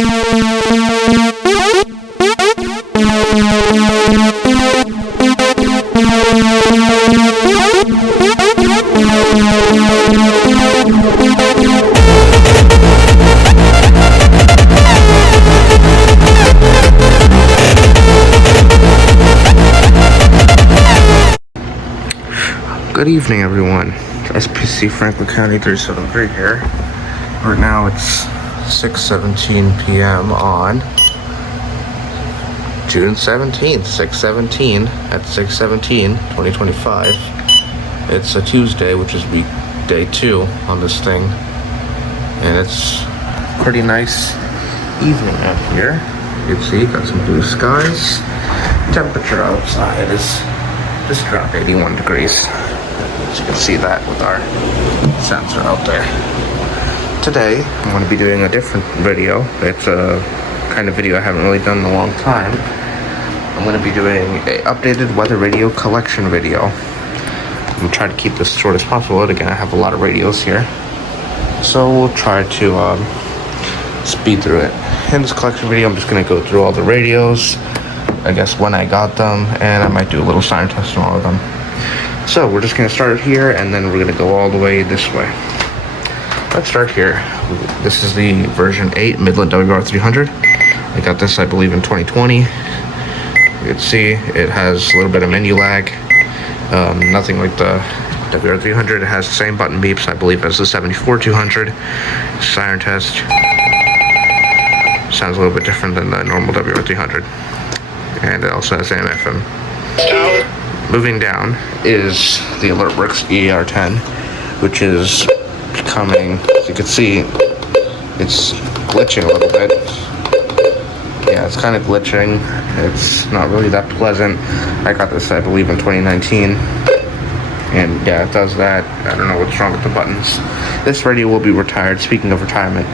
Good evening, everyone. SPC Franklin County 373 here. Right now it's 6:17 p.m. on June 17th, 6:17 at 6:17, 2025. It's a Tuesday, which is week day 2 on this thing. And it's pretty nice evening out here. You can see, got some blue skies. Temperature outside is just around 81 degrees. As you can see that with our sensor out there. Today, I'm going to be doing a different video. It's a kind of video I haven't really done in a long time. I'm going to be doing an updated weather radio collection video. I'm going to try to keep this short as possible. Again, I have a lot of radios here. So we'll try to speed through it. In this collection video, I'm just going to go through all the radios, I guess when I got them, and I might do a little siren test on all of them. So we're just going to start here, and then we're going to go all the way this way. Let's start here. This is the version 8 Midland WR300. I got this, I believe, in 2020. You can see it has a little bit of menu lag. Nothing like the WR300. It has the same button beeps, I believe, as the 74200. Siren test. Sounds a little bit different than the normal WR300. And it also has AM/FM. Moving down is the AlertWorks ER10, which is becoming, as you can see, it's glitching a little bit. Yeah, it's kind of glitching. It's not really that pleasant. I got this, I believe, in 2019. And yeah, it does that. I don't know what's wrong with the buttons. This radio will be retired. Speaking of retirement,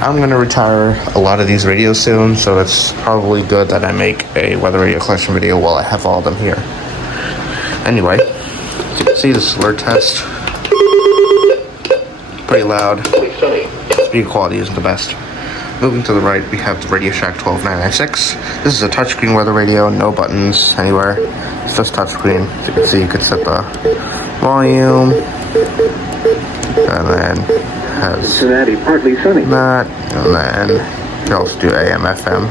I'm going to retire a lot of these radios soon, so it's probably good that I make a weather radio collection video while I have all of them here. Anyway, as you can see, this is alert test. Pretty loud. Speed quality isn't the best. Moving to the right, we have the Radio Shack 12996. This is a touchscreen weather radio, no buttons anywhere. It's just touchscreen. As you can see, you could set the volume, and then has Cincinnati, partly sunny. that, and then you can also do AM/FM.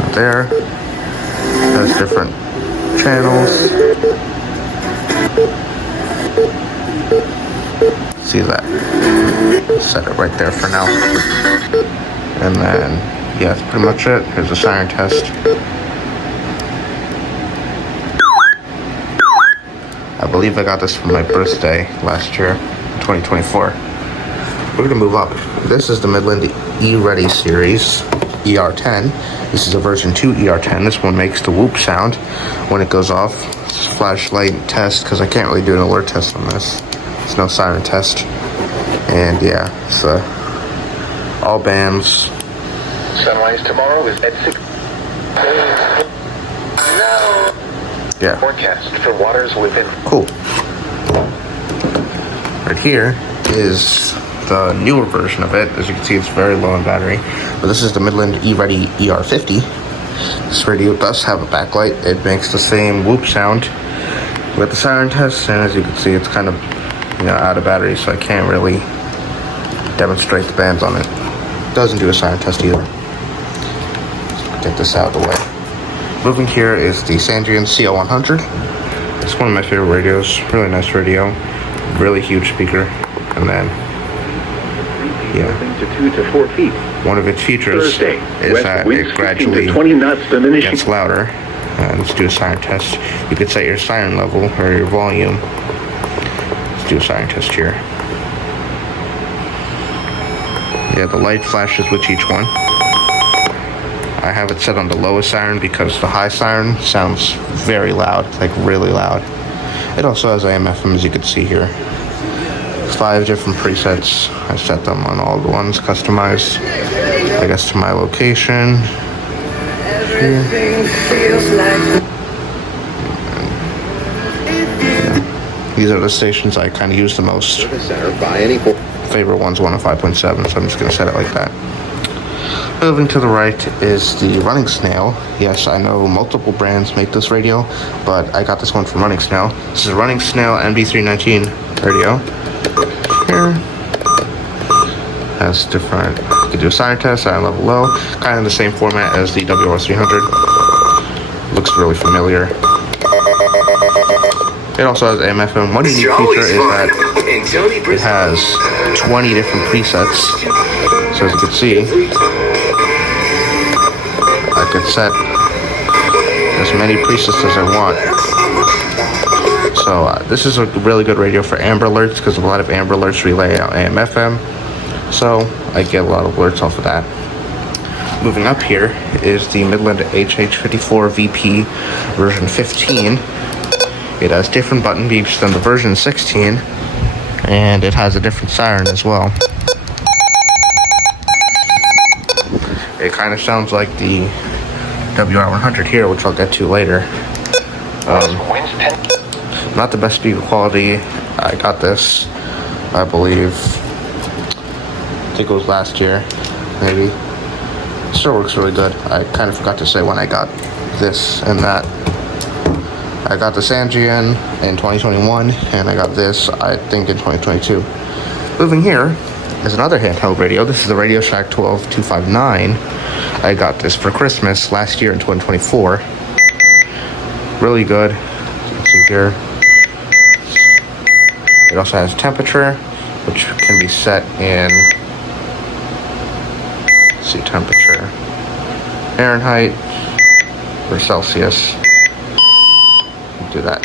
Right there. Has different channels. See that? Set it right there for now. And then, yeah, that's pretty much it. Here's a siren test. I believe I got this for my birthday last year, 2024. We're gonna move up. This is the Midland E-Ready series, ER10. This is a version 2 ER10. This one makes the whoop sound when it goes off. It's a flashlight test, because I can't really do an alert test on this. It's no siren test. And yeah, it's all bands. Sunrise tomorrow is at 6. No. Yeah. Forecast for waters within. Cool. Right here is the newer version of it. As you can see, it's very low on battery. But this is the Midland E-Ready ER50. This radio does have a backlight. It makes the same whoop sound with the siren test, and as you can see, it's kind of, out of battery, so I can't really demonstrate the bands on it. It doesn't do a siren test either. Let's get this out of the way. Moving here is the Sandrian CL100. It's one of my favorite radios. Really nice radio. Really huge speaker. And then, yeah. To 2 to 4 feet. One of its features Thursday, is that it gradually 20 knots diminishing. gets louder. Let's do a siren test. You could set your siren level or your volume. Let's do a siren test here. Yeah, the light flashes with each one. I have it set on the lowest siren because the high siren sounds very loud, like really loud. It also has AM/FM, as you can see here. 5 different presets. I set them on all the ones customized, I guess, to my location. Here. These are the stations I kind of use the most. Favorite one's 105.7, so I'm just going to set it like that. Moving to the right is the Running Snail. Yes, I know multiple brands make this radio, but I got this one from Running Snail. This is a Running Snail MD319 radio. Here has different, you can do a siren test, siren level low, kind of the same format as the WRS300. Looks really familiar. It also has AM/FM. One unique feature is that it has 20 different presets. So as you can see, I can set as many presets as I want. So this is a really good radio for Amber Alerts because a lot of Amber Alerts relay out AM/FM. So I get a lot of alerts off of that. Moving up here is the Midland HH54 VP version 15. It has different button beeps than the version 16, and it has a different siren as well. It kind of sounds like the WR100 here, which I'll get to later. Not the best speaker quality. I got this, I believe, I think it was last year, maybe. Still works really good. I kind of forgot to say when I got this and that. I got the Sangean in 2021, and I got this, I think, in 2022. Moving here is another handheld radio. This is the Radio Shack 12259. I got this for Christmas last year in 2024. Really good. You can see here. It also has temperature, which can be set in, let's see, temperature, Fahrenheit or Celsius. Do that.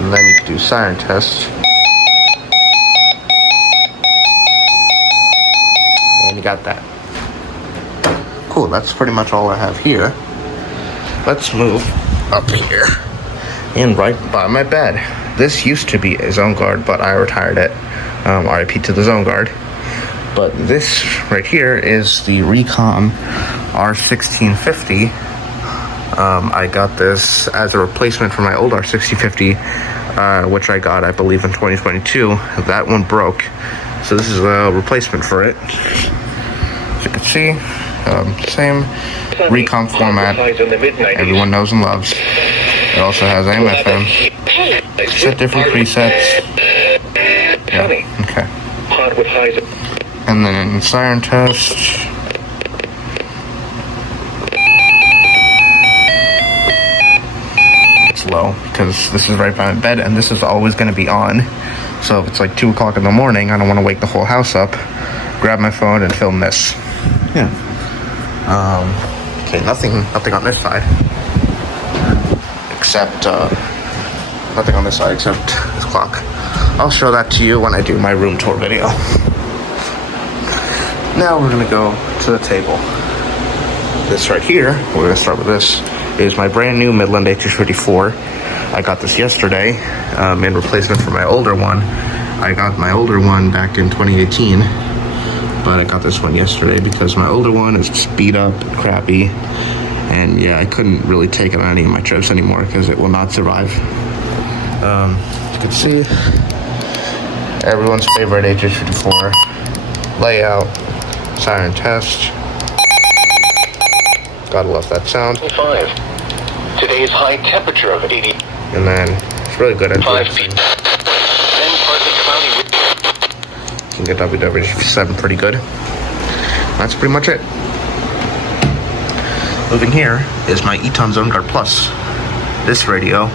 And then you can do siren test. And you got that. Cool, that's pretty much all I have here. Let's move up here. And right by my bed. This used to be a Zone Guard, but I retired it. RIP to the Zone Guard. But this right here is the Recom R1650. I got this as a replacement for my old R6050, which I got, I believe, in 2022. That one broke, so this is a replacement for it. As you can see, same Recom format everyone knows and loves. It also has AM/FM, set different presets. Yeah, okay. And then siren test. Low because this is right by my bed and this is always going to be on, so if it's like 2 o'clock in the morning, I don't want to wake the whole house up, grab my phone and film this. Okay, nothing on this side except nothing on this side except this clock. I'll show that to you when I do my room tour video. Now we're gonna go to the table. This right here, we're gonna start with this, is my brand new Midland HH54. I got this yesterday in replacement for my older one. I got my older one back in 2018, but I got this one yesterday because my older one is just beat up, crappy, and yeah, I couldn't really take it on any of my trips anymore because it will not survive. You can see everyone's favorite HH54 layout, siren test. Gotta love that sound. 5. Today's high temperature of 80. And then it's really good at 5 feet. Then partly cloudy. You can get WW7 pretty good. That's pretty much it. Moving here is my Eton Zone Guard Plus. This radio,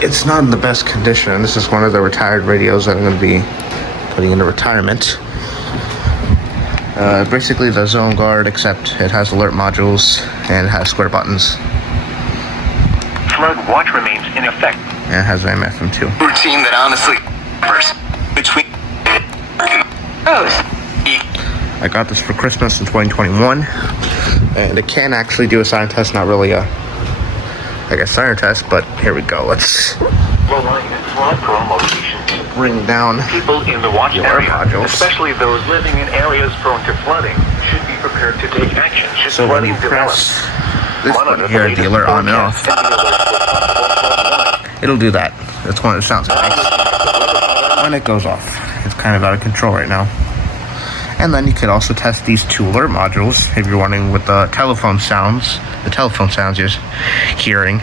it's not in the best condition. This is one of the retired radios that I'm going to be putting into retirement. Basically the Zone Guard, except it has alert modules and it has square buttons. Flood watch remains in effect. And it has AM/FM too. Routine that honestly between I got this for Christmas in 2021, and it can actually do a siren test. Not really a, I guess, siren test, but here we go. Let's Flood-prone locations. bring down People in the watch the area, modules. especially those living in areas prone to flooding, should be prepared to take action should So when flooding you develop. press this button here, the alert on and off, it'll do that. That's when it sounds nice. When it goes off, it's kind of out of control right now. And then you could also test these 2 alert modules if you're wondering with the telephone sounds you're hearing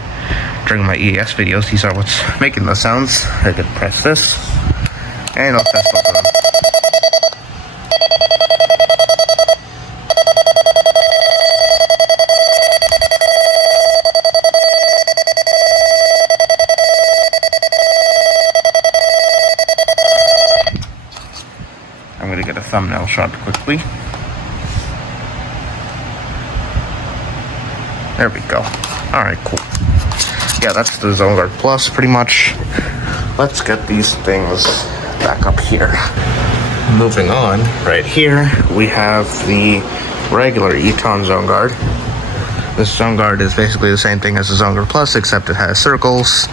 during my EAS videos. These are what's making those sounds. I could press this, and I'll test both of them. I'm going to get a thumbnail shot quickly. There we go. Alright, cool. Yeah, that's the ZoneGuard Plus, pretty much. Let's get these things back up here. Moving on, right here, we have the regular Eton ZoneGuard. This ZoneGuard is basically the same thing as the ZoneGuard Plus, except it has circles,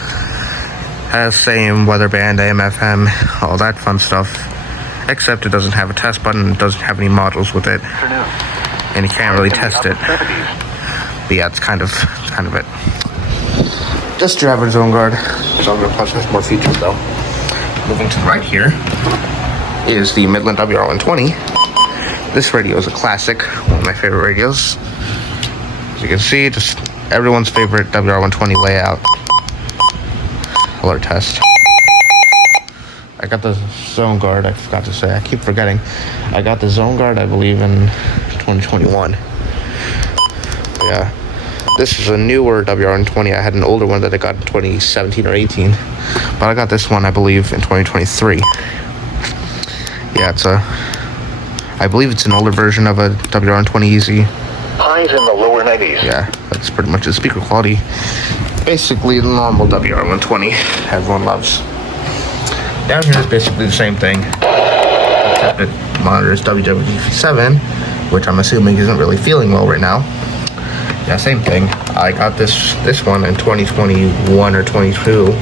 has same weather band, AM, FM, all that fun stuff. Except it doesn't have a test button, it doesn't have any modules with it, and you can't really test it. But yeah, it's kind of it. Just your average ZoneGuard. ZoneGuard Plus has more features though. Moving to the right here is the Midland WR120. This radio is a classic, one of my favorite radios. As you can see, just everyone's favorite WR120 layout. Alert test. I got the ZoneGuard, I forgot to say, I keep forgetting. I got the ZoneGuard, I believe, in 2021. Yeah. This is a newer WR120. I had an older one that I got in 2017 or 18. But I got this one, I believe, in 2023. Yeah, I believe it's an older version of a WR120 Easy. Highs in the lower 90s. Yeah, that's pretty much the speaker quality. Basically, the normal WR120 everyone loves. Down here is basically the same thing, except it monitors WWDP7, which I'm assuming isn't really feeling well right now. Yeah, same thing. I got this one in 2021 or 22.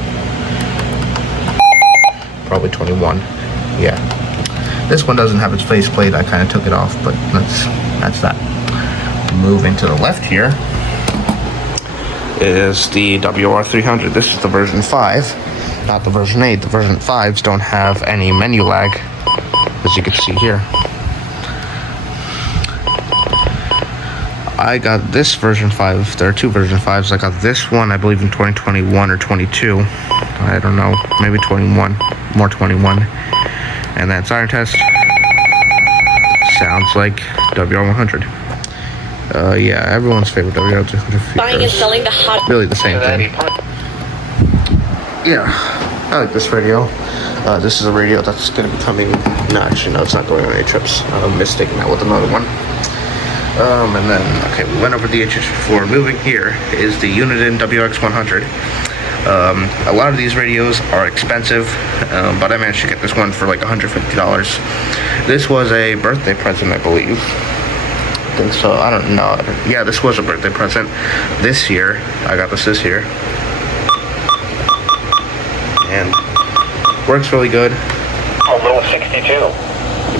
Probably 21. Yeah. This one doesn't have its faceplate. I kind of took it off, but that's that. Moving to the left here is the WR300. This is the version 5. Not the version 8. The version 5s don't have any menu lag, as you can see here. I got this version 5. There are 2 version 5s. I got this one, I believe, in 2021 or 22. I don't know. Maybe 21. More 21. And then siren test. Sounds like WR100. Yeah, everyone's favorite WR200. Buying and selling the hot. Really the same thing. Yeah, I like this radio. This is a radio that's going to be coming. No, actually, no, it's not going on any trips. I'm mistaking that with another one. And then, okay, we went over the HH before. Moving here is the Uniden WX100. A lot of these radios are expensive, but I managed to get this one for like $150. This was a birthday present, I believe. I think so. I don't know. Yeah, this was a birthday present this year. I got this year. And works really good. Although 62.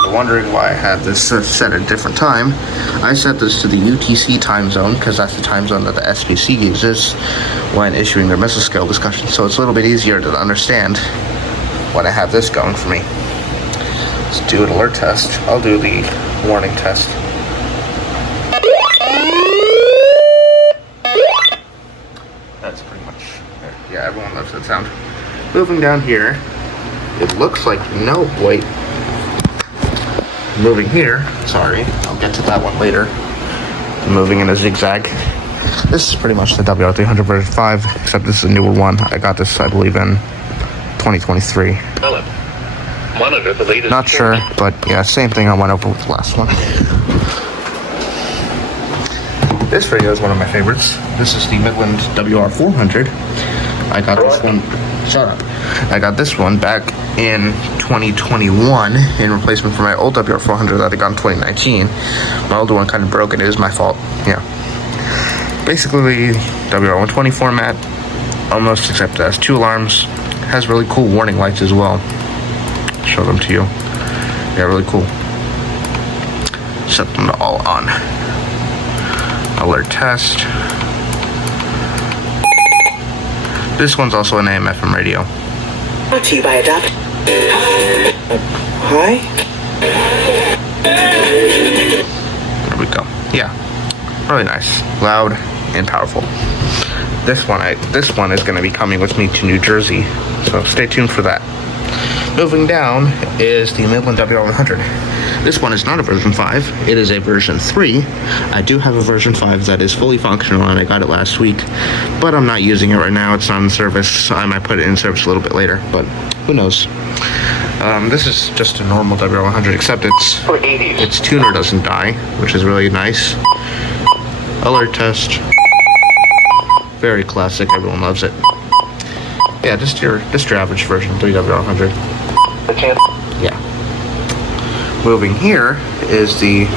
You're wondering why I had this set at a different time. I set this to the UTC time zone because that's the time zone that the SPC uses when issuing their mesoscale discussion. So it's a little bit easier to understand when I have this going for me. Let's do an alert test. I'll do the warning test. That's pretty much it. Yeah, everyone loves that sound. Moving down here, it looks like no, wait. Moving here, sorry, I'll get to that one later. Moving in a zigzag. This is pretty much the WR300 version 5, except this is a newer one. I got this, I believe, in 2023. Monitor the latest. Not sure, but yeah, same thing I went over with the last one. This radio is one of my favorites. This is the Midland WR400. I got this one. Shut up. I got this one back in 2021 in replacement for my old WR400 that I got in 2019. My older one kind of broke and it is my fault. Yeah. Basically, WR120 format, almost, except it has 2 alarms. Has really cool warning lights as well. Show them to you. Yeah, really cool. Set them all on. Alert test. This one's also an AM/FM radio. Brought to you by Adopt. Hi. Yeah, really nice, loud and powerful. This one is going to be coming with me to New Jersey, so stay tuned for that. Moving down is the Midland WR100. This one is not a version 5, it is a version 3. I do have a version 5 that is fully functional and I got it last week, but I'm not using it right now. It's not in service. I might put it in service a little bit later, but who knows. This is just a normal WR100, except its tuner doesn't die, which is really nice. Alert test. Very classic, everyone loves it. Yeah, just your average version, 3WR100. Yeah. Moving here is the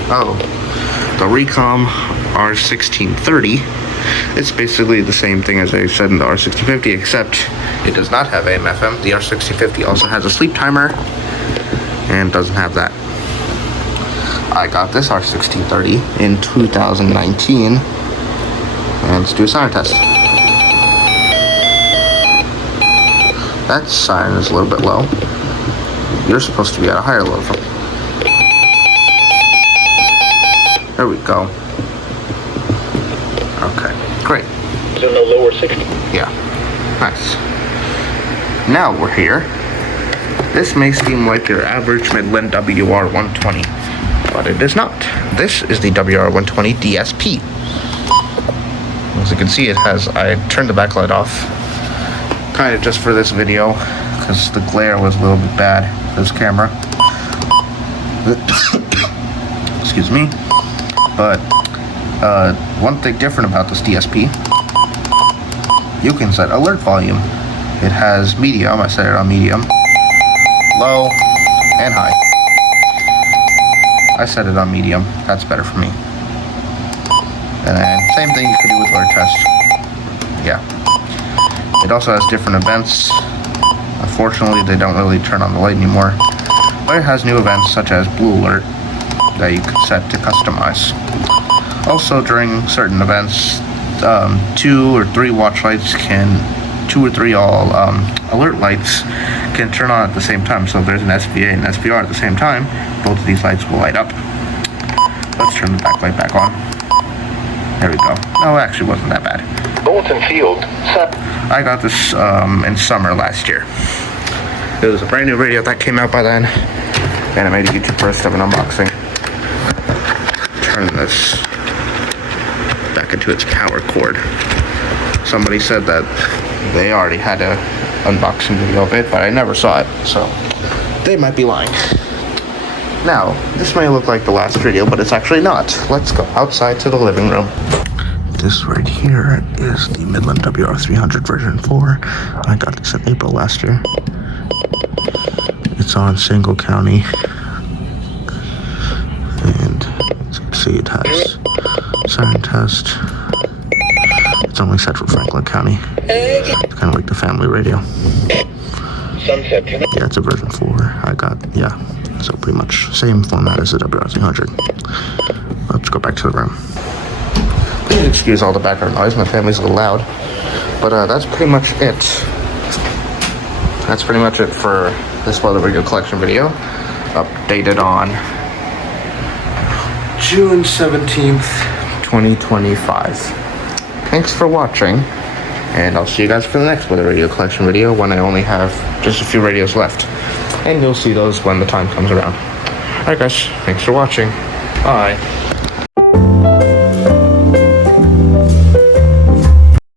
Recom R1630. It's basically the same thing as I said in the R1650, except it does not have AM/FM. The R1650 also has a sleep timer and doesn't have that. I got this R1630 in 2019, and let's do a siren test. That siren is a little bit low. You're supposed to be at a higher level. There we go. Okay, great. In the lower 60. Yeah, nice. Now we're here. This may seem like your average Midland WR120, but it is not. This is the WR120 DSP. As you can see, I turned the backlight off, kind of just for this video, because the glare was a little bit bad for this camera. Excuse me. But one thing different about this DSP, you can set alert volume. It has medium. I set it on medium, low, and high. I set it on medium. That's better for me. And then same thing you could do with alert test. Yeah. It also has different events. Unfortunately, they don't really turn on the light anymore. But it has new events such as blue alert that you can set to customize. Also, during certain events, 2 or 3 watch lights two or three alert lights can turn on at the same time. So if there's an SVA and an SVR at the same time, both of these lights will light up. Let's turn the backlight back on. There we go. No, it actually wasn't that bad. Bulletin field. I got this in summer last year. It was a brand new radio that came out by then, and I made a YouTube first of an unboxing. Turn this back into its power cord. Somebody said that they already had a unboxing video of it, but I never saw it, so they might be lying. Now, this may look like the last video, but it's actually not. Let's go outside to the living room. This right here is the Midland WR300 version 4. I got this in April last year. It's on single county. And as you can see, it has siren test. It's only set for Franklin County. It's kind of like the family radio. Yeah, it's a version 4. So pretty much same format as the WR300. Let's go back to the room. Please excuse all the background noise. My family's a little loud. But that's pretty much it. That's pretty much it for this weather radio collection video. Updated on June 17th, 2025. Thanks for watching. And I'll see you guys for the next weather radio collection video when I only have just a few radios left. And you'll see those when the time comes around. Alright guys, thanks for watching. Bye.